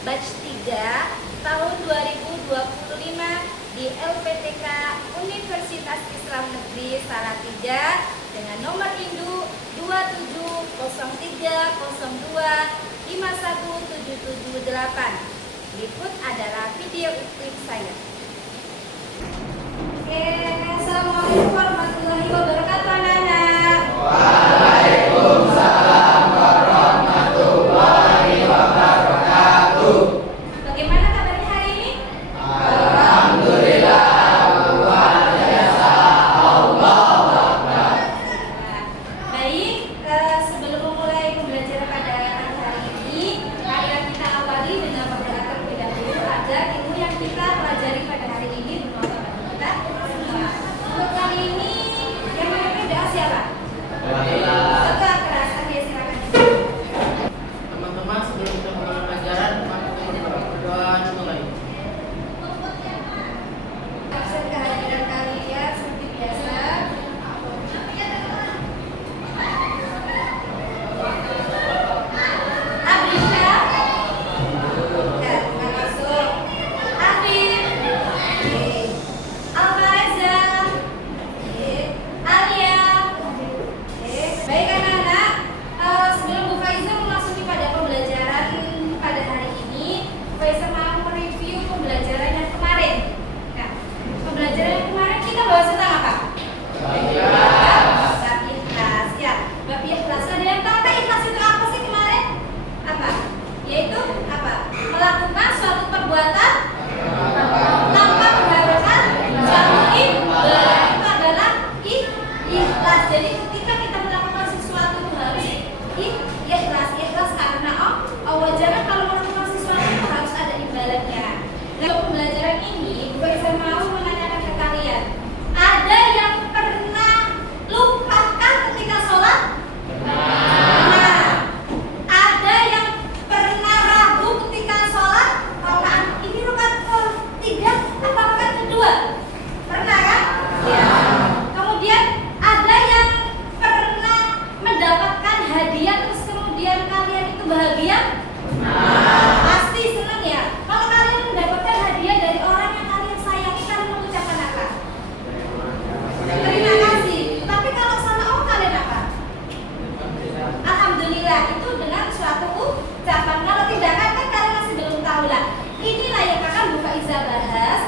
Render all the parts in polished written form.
batch 3 tahun 2025 di LPTK Universitas Islam Negeri Salatiga dengan nomor induk 270302517778. Berikut adalah video klip saya. Oke, assalamualaikum warahmatullahi wabarakatuh, anak-anak. Waalaikumsalam warahmatullahi wabarakatuh. Bagaimana kabarnya hari ini? Alhamdulillah, luar biasa. Allahu Akbar. Baik, sebelum memulai pembelajaran pada hari ini, marilah kita awali dengan berdoa terlebih dahulu agar ilmu yang kita pelajari pada hari ini bermanfaat bagi kita semua. Untuk kali ini yang memimpin doa siapa? Doa keras, Adia silakan. Teman-teman, sebelum kita mulai pelajaran, mari kita berdoa dimulai. Absen kehadiran kalian seperti biasa. Abrisha, ya, nggak masuk. Afif, oke. Alfareza, oke. Alia, oke. Baik anak-anak, sebelum Bu Faiza memasuki pada pembelajaran pada hari ini, Bu Faiza mau mereview pembelajaran yang kemarin. Nah, pembelajaran yang kemarin kita bahas tentang apa? Bab ikhlas, ya. Bab ikhlas. Ada yang tahu tak ikhlas itu apa sih kemarin? Apa? Yaitu apa? Melakukan suatu perbuatan tanpa mengharapkan suatu imbalan. Itu adalah ikhlas. Jadi ketika kita melakukan sesuatu itu harus ikhlas. Ikhlas karena Allah. Jangan kalau melakukan sesuatu itu harus ada imbalannya. Nah, pembelajaran ini saya mau menanyakan ke kalian, ada yang pernah lupakan ketika sholat? Nah, ada yang pernah ragu ketika sholat? Rakaat ini rakaat ketiga apa rakaat kedua? Pernah kan? Ya. Kemudian ada yang pernah mendapatkan hadiah terus kemudian kalian itu bahagia? Pasti senang ya. Kalau kalian mendapatkan hadiah dari orang yang kalian sayangi, kalian mengucapkan apa? Terima kasih. Tapi kalau sama Allah kalian apa? Alhamdulillah, itu dengan suatu ucapan. Kalau tidak kan kalian masih belum tahu lah. Inilah yang akan Bu Faiza bahas.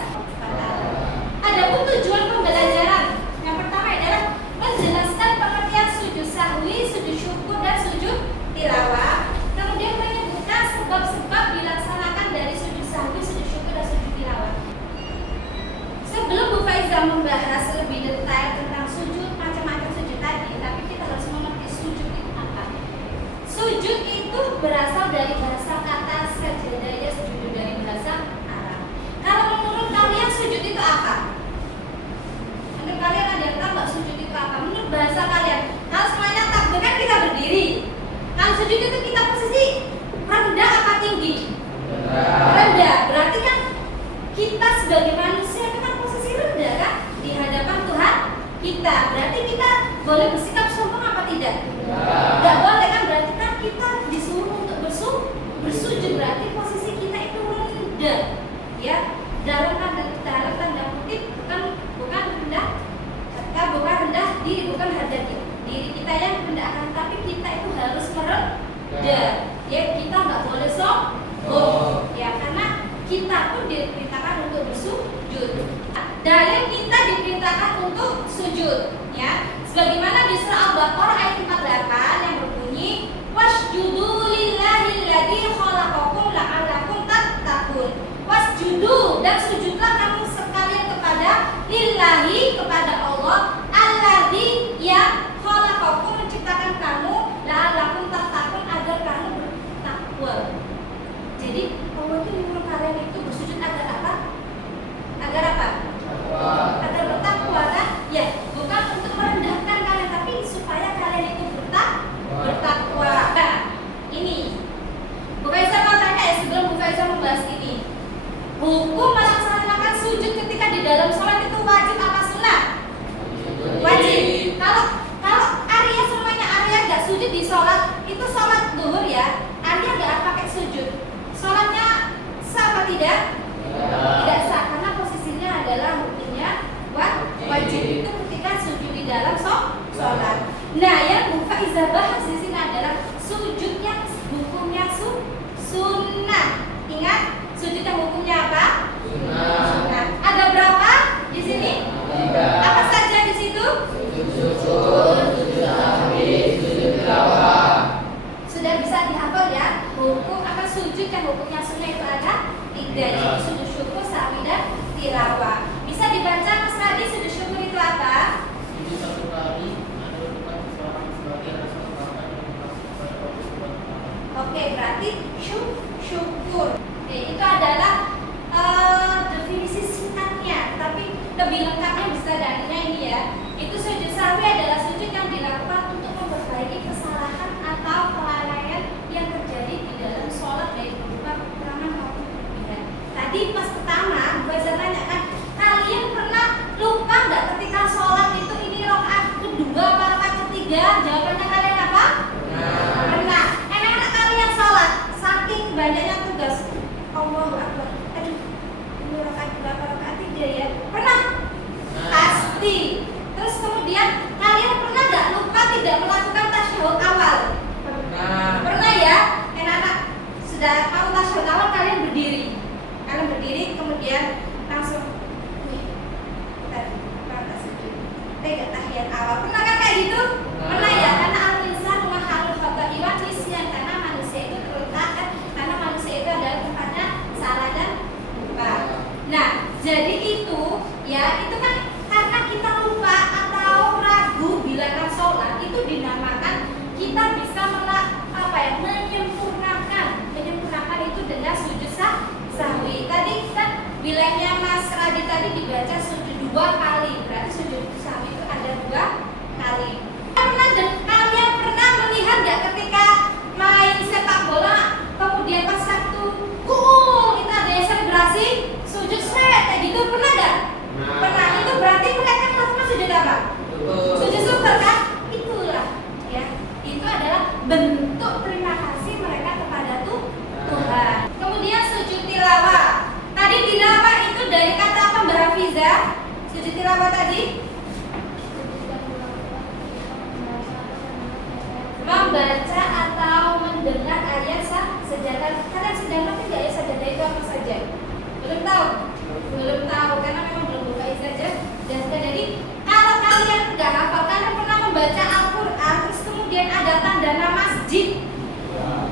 Adapun tujuan pembelajaran yang pertama adalah menjelaskan pengertian sujud sahwi, sujud syukur dan sujud tilawah. Kemudian menyebutkan sebab-sebab dilaksanakan dari sujud sahwi, sujud syukur dan sujud tilawah. Sebelum Bu Faiza membahas lebih detail tentang sujud, macam-macam sujud tadi, tapi kita harus mengerti sujud itu apa. Sujud itu berasal dari bahasa kata sajadah, ya, sujud dari bahasa Arab. Kalau menurut kalian sujud itu apa? Menurut kalian ada yang tahu nggak sujud itu apa? Menurut bahasa kalian, kalau semuanya takbir kan kita berdiri. Kalau sujud itu kita posisi rendah apa tinggi? Rendah. Berarti kan kita sebagai manusia itu kan posisi rendah kan di hadapan Tuhan kita. Berarti kita boleh bersikap sombong apa tidak? Tidak boleh kan? Berarti kan kita disuruh untuk bersujud. Berarti posisi kita itu rendah, ya. Dalam tanda kutip bukan rendah diri, bukan harga diri kita yang rendah, akan tapi kita itu harus merendah. Ya, kita nggak boleh sombong, ya, karena kita pun diperintahkan untuk bersujud. Dalil kita diperintahkan untuk sujud, ya. Sebagaimana di surah Al-Baqarah ayat 48 yang berbunyi, wasjudu lillahilladzi khalaqakum la'allakum tattaqun. Wasjudu, dan sujudlah kamu sekalian kepada lillahi, kepada Allah, alladzi yang khalaqakum, menciptakan kamu, la'allakum tattaqun, agar kamu bertakwa. Jadi Allah itu menyuruh kalian itu bersujud agar apa? Agar apa? Agar bertakwa kan? Ya, bukan untuk merendahkan kalian, bahas di sini adalah sujud yang hukumnya sunnah. Ingat, sujud yang hukumnya apa? Sunnah. Ada berapa di sini? 3. Apa saja di situ? Sujud syukur, sujud sahwi, sujud tilawah. Sudah bisa dihafal ya? Hukum apa sujud yang hukumnya sunnah itu ada 3, yaitu sujud syukur, sahwi dan tilawah. Bisa dibaca Mas Radi, sujud syukur itu apa? Sujud satu kali menunjukkan seseorang sebagai rasa kebanggaan dan merasa kepada Allah Subhanahu wa Ta'ala. Oke, berarti syukur. Oke, itu adalah definisi singkatnya, tapi lebih lengkapnya bisa darinya ini ya. Itu sujud sahwi adalah sujud yang dilakukan untuk memperbaiki kesalahan atau kelalaian yang terjadi di dalam sholat, baik berupa kekurangan maupun kelebihan. Tadi pas pertama, saya tanya kan, kalian pernah lupa nggak ketika sholat itu ini rakaat kedua apa rakaat ketiga? Jawabannya kalian apa? Pernah. Anak-anak kalian sholat, saking banyaknya tugas, Allahu Akbar. Aduh, ini rakaat berapa rakaat 3 ya? Pernah? Pasti. Terus kemudian kalian pernah nggak lupa tidak melakukan tasyahud awal? Pernah ya? Anak-anak sudah mau tasyahud awal, kalian berdiri. Kalian berdiri kemudian langsung nih. Kita sujud. Tahiyat awal. Pernah kan kayak gitu? Pernah ya? Karena al-insan mahalul khata'i wa nisyan, karena manusia itu terletak karena manusia itu adalah tempatnya salah dan lupa. Nah, jadi itu ya, itu kan karena kita lupa atau ragu bila akan sholat, itu dinamakan kita bisa menyempurnakan itu dengan sujud sahwi. Tadi kan bilangnya Mas Radi tadi dibaca sujud 2 kali, berarti sujud sahwi itu ada 2 kali. Kalian pernah melihat nggak ketika main sepak bola, kemudian pas satu gol itu ada yang selebrasi sujud kayak gitu, pernah nggak? Pernah. Itu berarti mereka melakukan sujud apa? Sujud syukur kan? Itulah ya. Itu adalah bentuk terima kasih mereka kepada Tuhan. Kemudian sujud tilawah. Tadi tilawah itu dari kata apa Mbak Hafiza? Sujud tilawah tadi membaca atau mendengar ayat sejadah. Kalian sudah ngerti nggak ya sejadah itu apa saja? Belum tahu? Belum tahu karena memang belum buka saja. Jadi kalau kalian nggak hafal, kalian pernah membaca Al-Quran terus kemudian ada tanda masjid,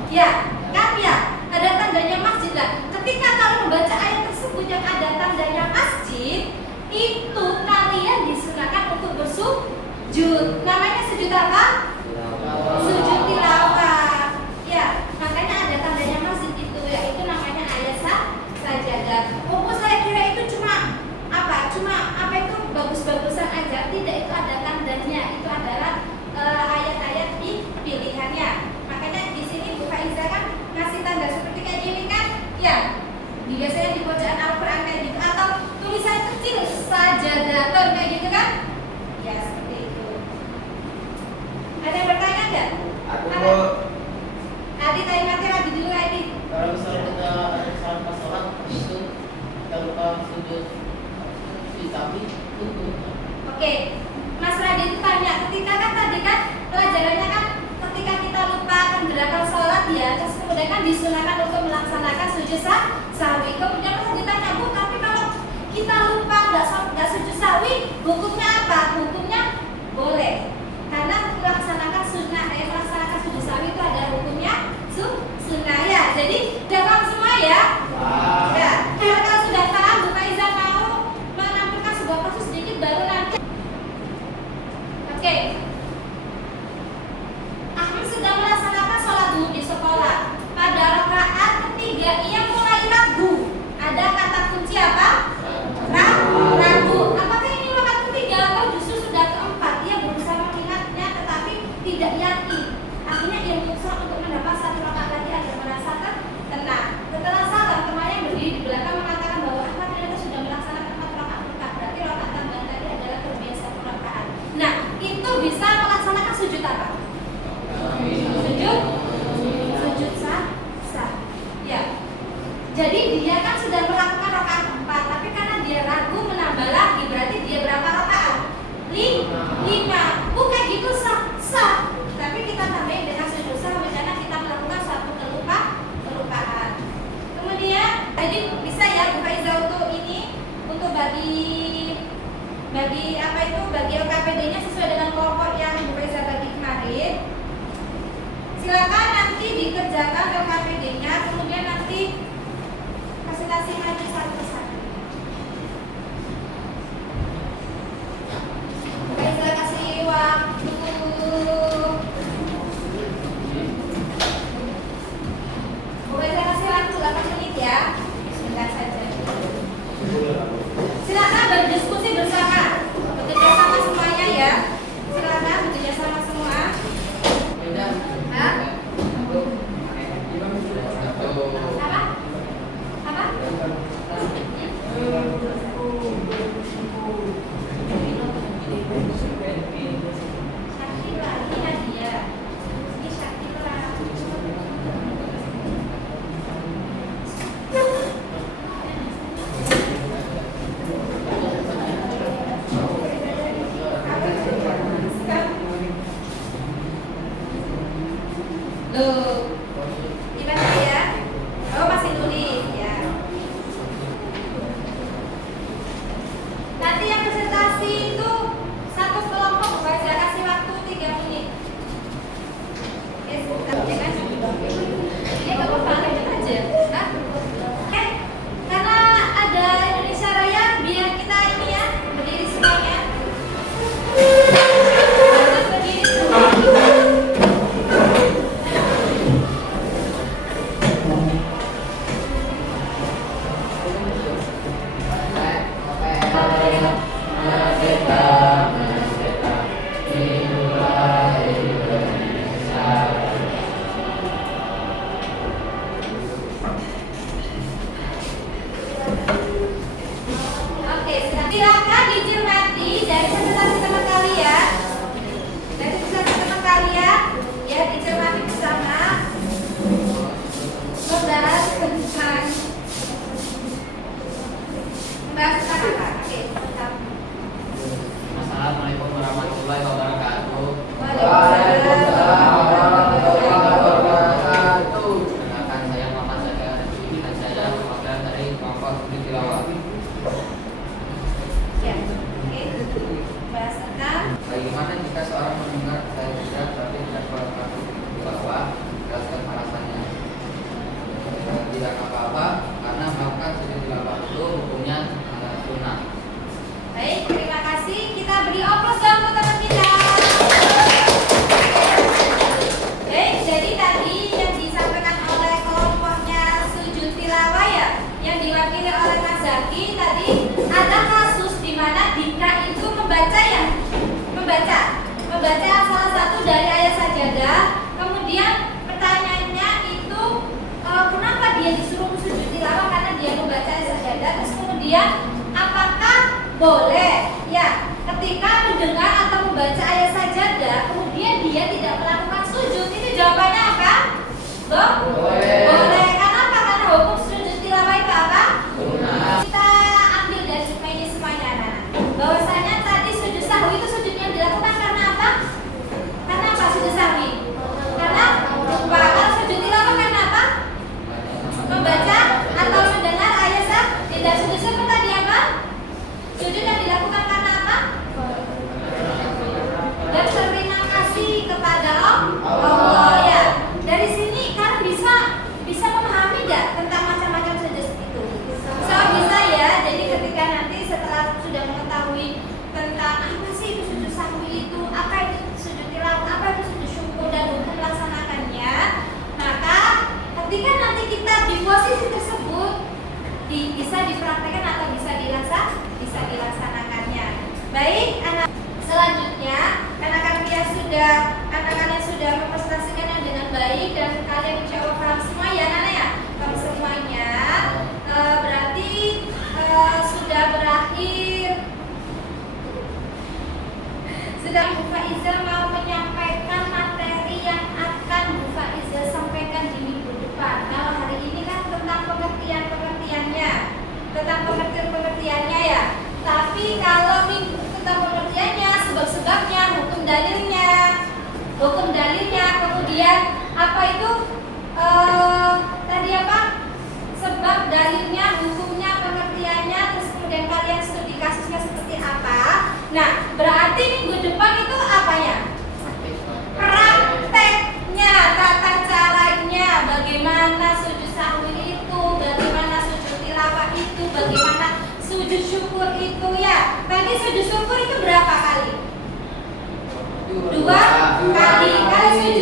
ya kan ya? Ada tandanya masjid lah. Ketika kalian membaca ayat tersebut yang ada tandanya masjid, itu kalian disunahkan untuk bersujud. Namanya sujud apa? Sujud tilawah. Ya, makanya ada tandanya masjid itu, yaitu namanya ayat sajadah. Oh, saya kira itu cuma apa itu bagus-bagusan aja. Tidak, itu ada tandanya. Itu adalah ayat-ayat di pilihannya. Makanya di sini Bu Faiza kan ngasih tanda seperti kayak gini kan? Ya. Biasanya di bacaan Al-Qur'an kayak gitu atau tulisan kecil sajadah kayak gitu kan? Ya, seperti itu. Ada yang bertanya enggak? Ada. Adi tanya lagi dulu Adi. Kalau misalnya kita ada salah pas sholat itu kita lupa sujud tapi untuk Oke, Mas Radi itu tanya, ketika kan tadi kan pelajarannya kan ketika kita lupa akan gerakan sholat ya, terus kemudian kan disunahkan untuk melaksanakan sujud sahwi. Kemudian kan ditanya, Bu, tapi kalau kita lupa nggak sujud sahwi, hukumnya apa? Hukumnya boleh, karena melaksanakan melaksanakan sujud sahwi itu adalah hukumnya sunnah ya. Jadi udah paham semua ya? Ya. Kalau sudah paham, Bu Faiza mau menampilkan sebuah kasus sedikit baru nanti. Oke. Ahmad sedang melaksanakan sholat zuhur di sekolah. Pada rakaat ketiga ia mulai ragu. Ada kata kunci apa? Ragu. Apakah ini rakaat ketiga atau justru sudah keempat? Ia berusaha mengingatnya tetapi tidak yakin. Akhirnya ia memutuskan untuk mendapat satu rakaat lagi agar merasa tenang. Setelah salam, teman yang berdiri di belakang mengatakan bahwa Ahmad ternyata sudah melaksanakan 4 rakaat lengkap. Berarti rakaat tambahan tadi adalah kelebihan 1 rakaat. Nah, itu bisa melaksanakan sujud apa? Sujud sah. Ya. Jadi dia kan sudah melakukan rakaat 4, tapi karena dia ragu menambah lagi, berarti dia berapa rakaat? 5. Bukan gitu sah. Tapi kita kerjakan LKPD-nya, kemudian nanti kasih maju satu persatu. Oke, saya kasih waktu. Oke, saya kasih waktu 8 menit ya. Sebentar saja. Silakan berdiskusi bersama, bekerja sama semuanya ya. Silakan bekerja sama semua. Hah? Apa? Syakira, ini Nadia. Ini Syakira. Loh, gimana ya? Oh, masih tulis ya. Nanti yang presentasi itu satu kelompok, saya kasih waktu 3 menit. Oke, sebentar ya kan? Ini kamu lanjut aja. Hah? Karena ada Indonesia Raya, biar kita ini ya berdiri semuanya. Harus berdiri semua. Oke, silakan dicermati dari presentasi teman kalian. Dari presentasi teman kalian, ya dicermati bersama. Membahas tentang apa? Oke, tetap. Assalamualaikum warahmatullahi wabarakatuh. Waalaikumsalam warahmatullahi wabarakatuh. Perkenalkan, saya Muhammad Zakar. Dan saya wakil dari kelompok studi tilawah. Ya, oke. Bahas tentang Bagaimana jika seorang mendengar saya tidak tapi tidak melakukan tilawah? Jelaskan alasannya. Tidak apa-apa, karena melakukan studi tilawah itu hukumnya sunnah. baik, terima kasih. Kita beri oplos dong untuk teman kita. Baik, jadi tadi yang disampaikan oleh kelompoknya sujud tilawah ya, yang diwakili oleh Mas Zaki tadi, ada kasus di mana Dika itu membaca salah satu dari ayat sajadah. Kemudian pertanyaannya itu kenapa dia disuruh sujud tilawah, karena dia membaca ayat sajadah. Terus kemudian apakah boleh ya ketika mendengar atau membaca ayat sajadah kemudian dia tidak melakukan sujud? Itu jawabannya apa? Boleh. Boleh. Kenapa? Karena hukum sujud tilawah itu apa? Sunnah. Kita ambil dari ini semuanya anak-anak. Bahwasanya tadi sujud sahwi itu sujud yang dilakukan karena apa? Karena apa sujud sahwi? Karena lupa. Kalau sujud tilawah karena apa? Membaca atau mendengar ayat sajadah. Sujud sahwi tadi apa? Sujud yang dilakukan karena apa? Berterima kasih kepada Allah ya. Dari sini kan bisa memahami nggak tentang macam-macam sujud itu? So bisa ya. Jadi ketika nanti setelah sudah mengetahui tentang apa sih itu sujud sahwi itu, apa itu sujud tilawah, apa itu sujud syukur dan hukum melaksanakannya, maka ketika nanti kita di posisi tersebut bisa dipraktekkan atau bisa dilaksanakannya. Baik, anak selanjutnya anak-anak sudah mempresentasikannya dengan baik dan kalian insya Allah paham semua ya anak ya, paham semuanya. Berarti sudah berakhir. Sudah Bu Faizal mau menyampaikan materi yang akan Bu Faizal sampaikan di minggu depan. Kalau hari ini kan tentang pengertiannya ya. Tapi kalau minggu tentang pengertiannya, sebab-sebabnya, hukum dalilnya, kemudian apa itu tadi apa? Sebab dalilnya, hukumnya, pengertiannya, terus kemudian kalian studi kasusnya seperti apa. Nah, berarti minggu depan itu apanya? Prakteknya, tata caranya. dua kali. Kali sujud